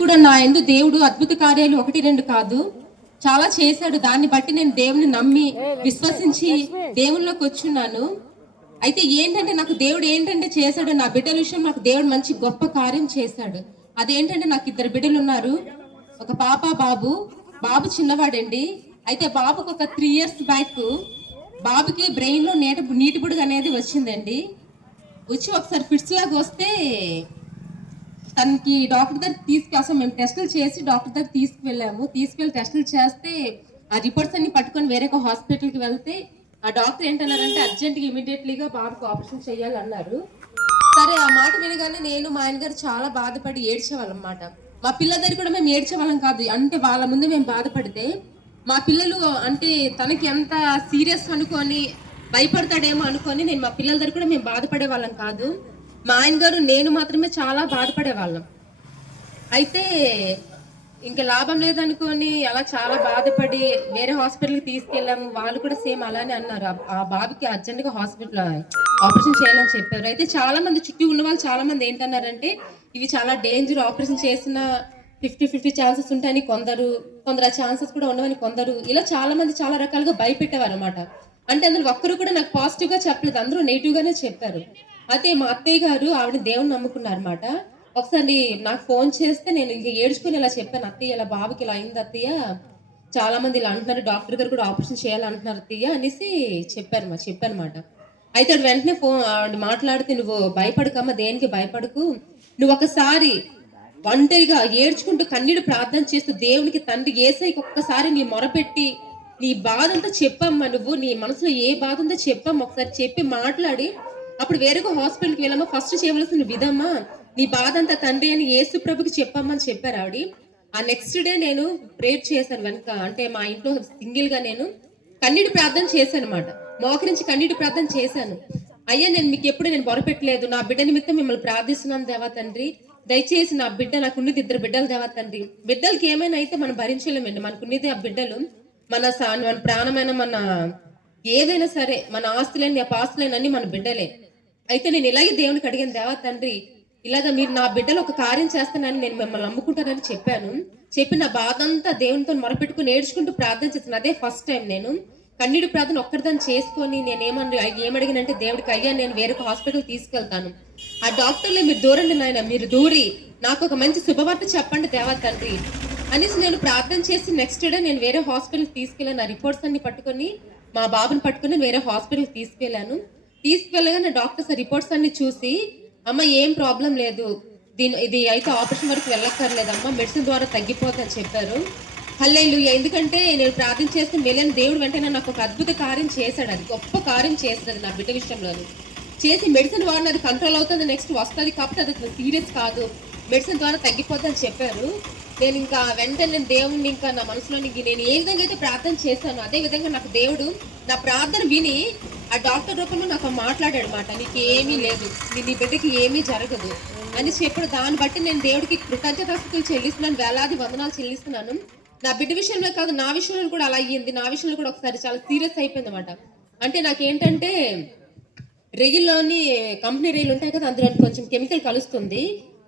కూడా నా యందు దేవుడు అద్భుత కార్యాలు 1, 2 కాదు చాలా చేశాడు. దాన్ని బట్టి నేను దేవుని నమ్మి విశ్వసించి దేవునిలోకి వచ్చున్నాను. అయితే ఏంటంటే నాకు దేవుడు ఏంటంటే చేశాడు, నా బిడ్డల విషయం నాకు దేవుడు మంచి గొప్ప కార్యం చేశాడు. అదేంటంటే నాకు 2 బిడ్డలు ఉన్నారు, ఒక పాప బాబు. బాబు చిన్నవాడండి. అయితే బాబుకి ఒక 3 years బ్యాక్ బాబుకి బ్రెయిన్ లో నీటి బుడుగు అనేది వచ్చిందండి. వచ్చి ఒకసారి ఫిట్స్ లాగా వస్తే తనకి డాక్టర్ దగ్గర అసలు మేము టెస్టులు చేసి డాక్టర్ దగ్గర తీసుకెళ్ళి టెస్టులు చేస్తే ఆ రిపోర్ట్స్ అన్ని పట్టుకొని వేరే ఒక హాస్పిటల్కి వెళ్తే ఆ డాక్టర్ ఏంటన్నారంటే అర్జెంట్గా ఇమీడియట్లీగా బాబుకి ఆపరేషన్ చేయాలన్నారు. సరే, ఆ మాట వినగానే నేను మా ఆయన గారు చాలా బాధపడి ఏడ్చేవాళ్ళం అన్నమాట. మా పిల్లల దగ్గర కూడా మేము ఏడ్చేవాళ్ళం కాదు, అంటే వాళ్ళ ముందు మేము బాధపడితే మా పిల్లలు అంటే తనకి ఎంత సీరియస్ అనుకొని భయపడతాడేమో అనుకొని నేను మా పిల్లల దగ్గర కూడా మేము బాధపడే వాళ్ళం కాదు. మా ఆయన గారు నేను మాత్రమే చాలా బాధపడే వాళ్ళం. అయితే ఇంకా లాభం లేదనుకొని అలా చాలా బాధపడి వేరే హాస్పిటల్కి తీసుకెళ్ళాము. వాళ్ళు కూడా సేమ్ అలానే అన్నారు, ఆ బాబుకి అర్జెంట్గా హాస్పిటల్ ఆపరేషన్ చేయాలని చెప్పారు. అయితే చాలా మంది చుట్టూ ఉన్న వాళ్ళు చాలా మంది ఏంటన్నారంటే ఇవి చాలా డేంజర్, ఆపరేషన్ చేసిన 50-50 ఛాన్సెస్ ఉంటాయని కొందరు ఆ ఛాన్సెస్ కూడా ఉండవని కొందరు, ఇలా చాలా మంది చాలా రకాలుగా భయపెట్టేవారు అనమాట. అంటే అందులో ఒక్కరు కూడా నాకు పాజిటివ్ గా చెప్పలేదు, అందరూ నెగిటివ్ గానే చెప్పారు. అయితే మా అత్తయ్య గారు ఆవిడ దేవుని నమ్ముకున్నారు అనమాట. ఒకసారి నాకు ఫోన్ చేస్తే నేను ఇంకా ఏడ్చుకుని ఇలా చెప్పాను, అత్తయ్య ఇలా బాబుకి ఇలా అయింది అత్తయ్య, చాలా మంది ఇలా అంటున్నారు, డాక్టర్ గారు కూడా ఆపరేషన్ చేయాలంటున్నారు అత్తయ్య అనేసి చెప్పానమాట. అయితే వెంటనే ఆవిడ మాట్లాడితే, నువ్వు భయపడకమ్మా, దేనికి భయపడకు, నువ్వు ఒకసారి ఒంటరిగా ఏడ్చుకుంటూ కన్నీడు ప్రార్థన చేస్తూ దేవునికి తండ్రి యేసయ్యకి ఒక్కసారి నీ మొరపెట్టి నీ బాధ అంతా చెప్పమ్మా, నువ్వు నీ మనసులో ఏ బాధ ఉందో చెప్పమ్మా, ఒకసారి చెప్పి మాట్లాడి అప్పుడు వేరొక హాస్పిటల్కి వెళ్ళమ్మా, ఫస్ట్ చేయవలసిన విధమ్మా నీ బాధ అంతా తండ్రి అని యేసు ప్రభుకి చెప్పమ్మా అని చెప్పారు ఆవిడ. ఆ నెక్స్ట్ డే నేను ప్రేయర్ చేశాను వెనక, అంటే మా ఇంట్లో సింగిల్ గా నేను కన్నీటి ప్రార్థన చేశాను అనమాట. మోకరించి కన్నీటి ప్రార్థన చేశాను. అయ్యా, నేను మీకు ఎప్పుడు నేను మొరపెట్టలేదు, నా బిడ్డ నిమిత్తం మిమ్మల్ని ప్రార్థిస్తున్నాను దేవా తండ్రి, దయచేసి నా బిడ్డ, నాకున్నది 2 బిడ్డలు దేవా తండ్రి, బిడ్డలకి ఏమైనా అయితే మనం భరించలేమండి, మనకున్నది ఆ బిడ్డలు, మన ప్రాణమైన మన ఏదైనా సరే, మన ఆస్తులేని అపాస్తులేనని మన బిడ్డలే. అయితే నేను ఇలాగే దేవునికి అడిగాను, దేవా తండ్రి ఇలాగ మీరు నా బిడ్డలు ఒక కార్యం చేస్తానని నేను మిమ్మల్ని నమ్ముకుంటానని చెప్పాను. చెప్పి నా బాధ అంతా దేవునితో మొరపెట్టుకుని ఏడ్చుకుంటూ ప్రార్థన చేస్తాను. అదే ఫస్ట్ టైం నేను కన్నీడు ప్రార్థన ఒక్కరిదాన్ని చేసుకొని నేను ఏమడిగినంటే దేవుడికి, అయ్యా నేను వేరొక హాస్పిటల్ తీసుకెళ్తాను, ఆ డాక్టర్లే మీరు దూరండి నాయన, మీరు దూరి నాకు ఒక మంచి శుభవార్త చెప్పండి దేవా తండ్రి అనేసి నేను ప్రార్థన చేసి నెక్స్ట్ డే నేను వేరే హాస్పిటల్కి తీసుకెళ్ళాను. ఆ రిపోర్ట్స్ అన్ని పట్టుకొని మా బాబుని పట్టుకొని వేరే హాస్పిటల్కి తీసుకెళ్ళగానే డాక్టర్స్ ఆ రిపోర్ట్స్ అన్ని చూసి, అమ్మ ఏం ప్రాబ్లం లేదు, ఇది అయితే ఆపరేషన్ వరకు వెళ్ళక్కర్లేదమ్మా, మెడిసిన్ ద్వారా తగ్గిపోతుందని చెప్పారు. హల్లెలూయా. ఎందుకంటే నేను ప్రార్థన చేస్తే మేలైన దేవుడు వెంటనే నాకు ఒక అద్భుత కార్యం చేశాడు, అది గొప్ప కార్యం చేస్తుంది నా బిడ్డ విషయంలోని. చేసి మెడిసిన్ వాడిన అది కంట్రోల్ అవుతుంది, నెక్స్ట్ వస్తుంది, కాబట్టి అది సీరియస్ కాదు, మెడిసిన్ ద్వారా తగ్గిపోతుందని చెప్పారు. నేను ఇంకా వెంటనే దేవుడిని ఇంకా నా మనసులోనికి నేను ఏ విధంగా అయితే ప్రార్థన చేశాను అదే విధంగా నాకు దేవుడు నా ప్రార్థన విని ఆ డాక్టర్ రూపంలో నాకు మాట్లాడాడు మాట, నీకు ఏమీ లేదు, నీ బిడ్డకి ఏమీ జరగదు అని చెప్పాడు. దాన్ని బట్టి నేను దేవుడికి కృతజ్ఞతాస్తుతులు చెల్లిస్తున్నాను, వేలాది వందనాలు చెల్లిస్తున్నాను. నా బిడ్డ విషయంలో కాదు, నా విషయంలో కూడా అలా అయ్యింది. నా విషయంలో కూడా ఒకసారి చాలా సీరియస్ అయిపోయింది అనమాట. అంటే నాకేంటంటే రెయిల్లోని కంపెనీ రైలు ఉంటాయి కదా, అందులో కొంచెం కెమికల్ కలుస్తుంది,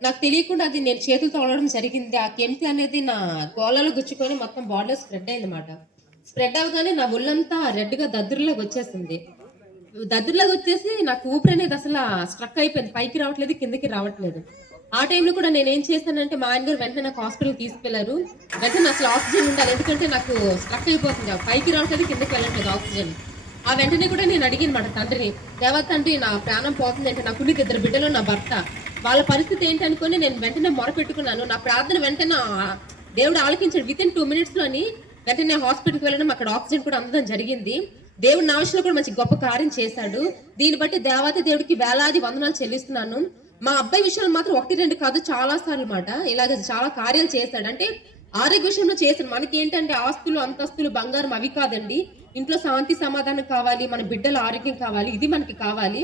నాకు తెలియకుండా అది నేను చేతులతో ఆడడం జరిగింది. ఆ కెమికల్ అనేది నా గోళ్ళలో గుచ్చుకొని మొత్తం బాడీలో స్ప్రెడ్ అయింది అనమాట. స్ప్రెడ్ అవగానే నా ఒళ్ళంతా రెడ్గా దద్దుర్లాగా వచ్చేసింది. దద్దుర్లాగా వచ్చేసి నాకు ఊపిరి అనేది అసలు స్ట్రక్ అయిపోయింది, పైకి రావట్లేదు, కిందకి రావట్లేదు. ఆ టైంలో కూడా నేను ఏం చేశానంటే మా ఆయన గారు వెంటనే నాకు హాస్పిటల్కి తీసుకెళ్లారు. వెంటనే అసలు ఆక్సిజన్ ఉండాలి, ఎందుకంటే నాకు స్ట్రక్ అయిపోతుంది, పైకి రావట్లేదు, కిందకి వెళ్ళట్లేదు ఆక్సిజన్. ఆ వెంటనే కూడా నేను అడిగిన మాట తండ్రిని, దేవా తండ్రి నా ప్రాణం పోతుంది అంటే, నాకు 2 బిడ్డలు, నా భర్త, వాళ్ళ పరిస్థితి ఏంటి అనుకుని నేను వెంటనే మొరపెట్టుకున్నాను. నా ప్రార్థన వెంటనే దేవుడు ఆలకించాడు. వితిన్ 2 minutesలోని వెంటనే హాస్పిటల్కి వెళ్ళడం, అక్కడ ఆక్సిజన్ కూడా అందడం జరిగింది. దేవుడు నా విషయంలో కూడా మంచి గొప్ప కార్యం చేశాడు. దీన్ని బట్టి దేవాతి దేవుడికి వేలాది వందనాలు చెల్లిస్తున్నాను. మా అబ్బాయి విషయంలో మాత్రం 1, 2 కాదు, చాలా సార్లు మాట ఇలాగ చాలా కార్యాలు చేశాడు. అంటే ఆరోగ్య విషయంలో చేశాడు. మనకి ఏంటంటే ఆస్తులు, అంతస్తులు, బంగారం అవి కాదండి, ఇంట్లో శాంతి సమాధానం కావాలి, మన బిడ్డల ఆరోగ్యం కావాలి, ఇది మనకి కావాలి.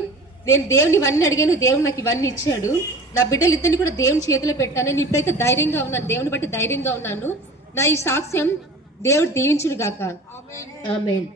నేను దేవుని ఇవన్నీ అడిగాను, దేవుడు నాకు ఇవన్నీ ఇచ్చాడు. నా బిడ్డలు ఇద్దరిని కూడా దేవుని చేతిలో పెట్టాను. నేను ఇప్పుడైతే ధైర్యంగా ఉన్నాను, దేవుని బట్టి ధైర్యంగా ఉన్నాను. నా ఈ సాక్ష్యం దేవుడు దీవించును గాక. ఆమేన్.